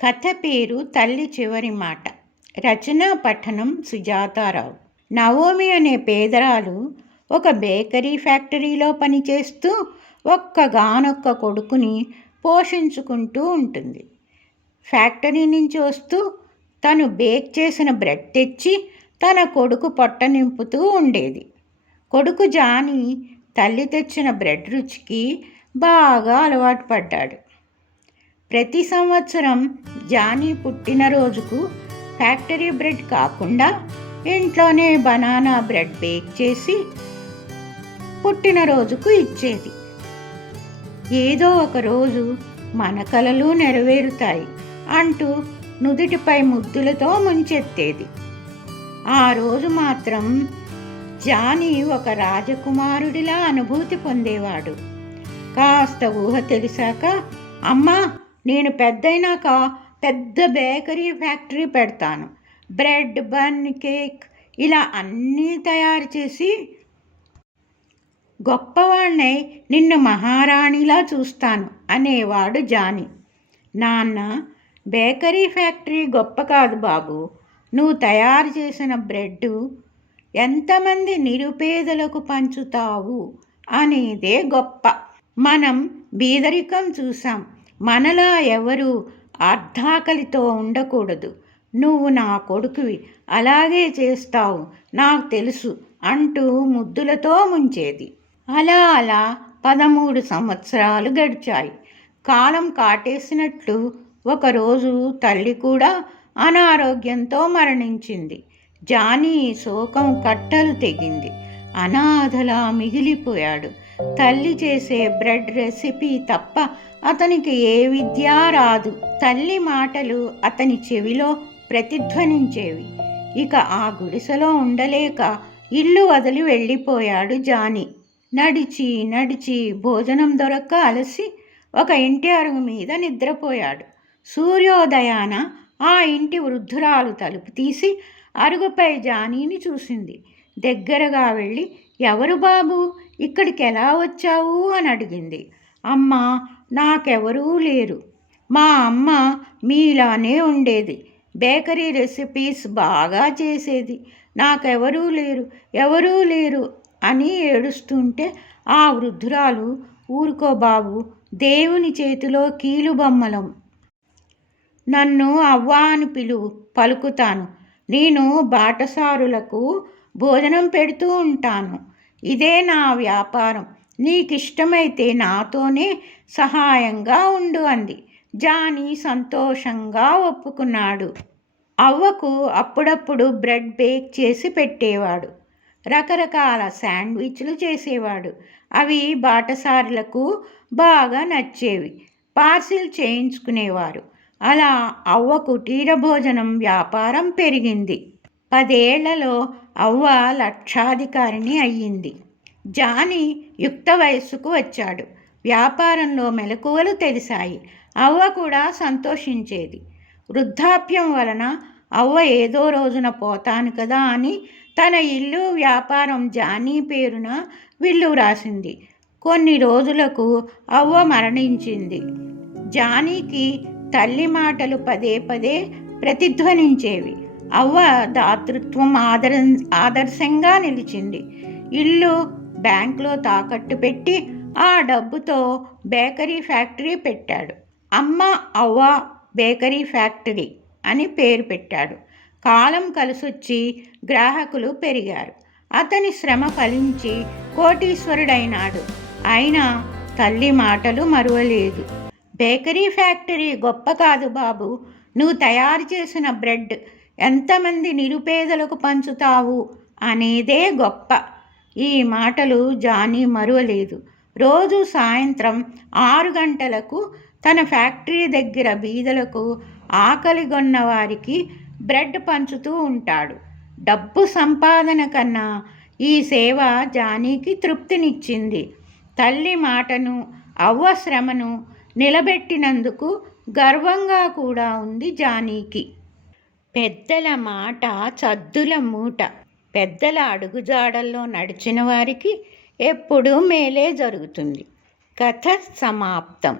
కథ పేరు తల్లి చివరి మాట. రచనా పఠనం సుజాతారావు. నవోమి అనే పేదరాలు ఒక బేకరీ ఫ్యాక్టరీలో పనిచేస్తూ ఒక్కగానొక్క కొడుకుని పోషించుకుంటూ ఉంటుంది. ఫ్యాక్టరీ నుంచి వస్తూ తను బేక్ చేసిన బ్రెడ్ తెచ్చి తన కొడుకు పొట్ట నింపుతూ ఉండేది. కొడుకు జానీ తల్లి తెచ్చిన బ్రెడ్ రుచికి బాగా అలవాటు పడ్డాడు. ప్రతి సంవత్సరం జానీ పుట్టినరోజుకు ఫ్యాక్టరీ బ్రెడ్ కాకుండా ఇంట్లోనే బనానా బ్రెడ్ బేక్ చేసి పుట్టినరోజుకు ఇచ్చేది. ఏదో ఒకరోజు మన కలలు నెరవేరుతాయి అంటూ నుదుటిపై ముద్దులతో ముంచెత్తేది. ఆ రోజు మాత్రం జానీ ఒక రాజకుమారుడిలా అనుభూతి పొందేవాడు. కాస్త ఊహ తెలిసాక, అమ్మా, నేను పెద్దయినాక పెద్ద బేకరీ ఫ్యాక్టరీ పెడతాను, బ్రెడ్, బన్, కేక్ ఇలా అన్నీ తయారు చేసి గొప్పవాణ్ణై నిన్ను మహారాణిలా చూస్తాను అనేవాడు జానీ. నాన్న, బేకరీ ఫ్యాక్టరీ గొప్ప కాదు బాబు, నువ్వు తయారు చేసిన బ్రెడ్ ఎంతమంది నిరుపేదలకు పంచుతావు అనేదే గొప్ప. మనం బీదరికం చూసాం, మనలా ఎవరు అర్ధాకలితో ఉండకూడదు. నువ్వు నా కొడుకువి, అలాగే చేస్తావు, నాకు తెలుసు అంటూ ముద్దులతో ముంచేది. అలా 13 సంవత్సరాలు గడిచాయి. కాలం కాటేసినట్లు ఒకరోజు తల్లి కూడా అనారోగ్యంతో మరణించింది. జానీ శోకం కట్టలు తెగింది. అనాథలా మిగిలిపోయాడు. తల్లి చేసే బ్రెడ్ రెసిపీ తప్ప అతనికి ఏ విద్య రాదు. తల్లి మాటలు అతని చెవిలో ప్రతిధ్వనించేవి. ఇక ఆ గుడిసెలో ఉండలేక ఇల్లు వదిలి వెళ్ళిపోయాడు జానీ. నడిచి నడిచి భోజనం దొరక్క అలసి ఒక ఇంటి అరుగు మీద నిద్రపోయాడు. సూర్యోదయాన ఆ ఇంటి వృద్ధురాలు తలుపు తీసి అరుగుపై జానీని చూసింది. దగ్గరగా వెళ్ళి, ఎవరు బాబు, ఇక్కడికి ఎలా వచ్చావు అని అడిగింది. అమ్మా, నాకెవరూ లేరు. మా అమ్మ మీలానే ఉండేది, బేకరీ రెసిపీస్ బాగా చేసేది. నాకెవరూ లేరు, ఎవరూ లేరు అని ఏడుస్తుంటే ఆ వృద్ధురాలు, ఊరుకో బాబు, దేవుని చేతిలో కీలుబొమ్మలం, నన్ను అవ్వా అని పలుకుతాను. నేను బాటసారులకు భోజనం పెడుతూ ఉంటాను. ఇదే నా వ్యాపారం. నీకిష్టమైతే నాతోనే సహాయంగా ఉండు అంది. జానీ సంతోషంగా ఒప్పుకున్నాడు. అవ్వకు అప్పుడప్పుడు బ్రెడ్ బేక్ చేసి పెట్టేవాడు. రకరకాల శాండ్విచ్లు చేసేవాడు. అవి బాటసారులకు బాగా నచ్చేవి. పార్సిల్ చేయించుకునేవారు. అలా అవ్వ కుటీర భోజనం వ్యాపారం పెరిగింది. 10 ఏళ్లలో అవ్వ లక్షాధికారిని అయ్యింది. జానీ యుక్త వయస్సుకు వచ్చాడు. వ్యాపారంలో మెలకువలు తెలిసాయి. అవ్వ కూడా సంతోషించేది. వృద్ధాప్యం వలన అవ్వ ఏదో రోజున పోతాను కదా అని తన ఇల్లు, వ్యాపారం జానీ పేరున విల్లు వ్రాసింది. కొన్ని రోజులకు అవ్వ మరణించింది. జానీకి తల్లి మాటలు పదే పదే ప్రతిధ్వనించేవి. అవ్వ దాతృత్వం ఆదర్శంగా నిలిచింది. ఇల్లు బ్యాంకులో తాకట్టు పెట్టి ఆ డబ్బుతో బేకరీ ఫ్యాక్టరీ పెట్టాడు. అమ్మ అవ్వ బేకరీ ఫ్యాక్టరీ అని పేరు పెట్టాడు. కాలం కలిసొచ్చి గ్రాహకులు పెరిగారు. అతని శ్రమ ఫలించి కోటీశ్వరుడైనాడు. అయినా తల్లి మాటలు మరువలేదు. బేకరీ ఫ్యాక్టరీ గొప్ప కాదు బాబు, నువ్వు తయారు చేసిన బ్రెడ్ ఎంతమంది నిరుపేదలకు పంచుతావు అనేదే గొప్ప. ఈ మాటలు జానీ మరువలేదు. రోజు సాయంత్రం 6 గంటలకు తన ఫ్యాక్టరీ దగ్గర బీదలకు, ఆకలిగొన్న వారికి బ్రెడ్ పంచుతూ ఉంటాడు. డబ్బు సంపాదన కన్నా ఈ సేవ జానీకి తృప్తినిచ్చింది. తల్లి మాటను, అవ్వ శ్రమను నిలబెట్టినందుకు గర్వంగా కూడా ఉంది జానీకి. పెద్దల మాట చద్దుల మూట. పెద్దల అడుగుజాడల్లో నడిచిన వారికి ఎప్పుడూ మేలే జరుగుతుంది. కథ సమాప్తం.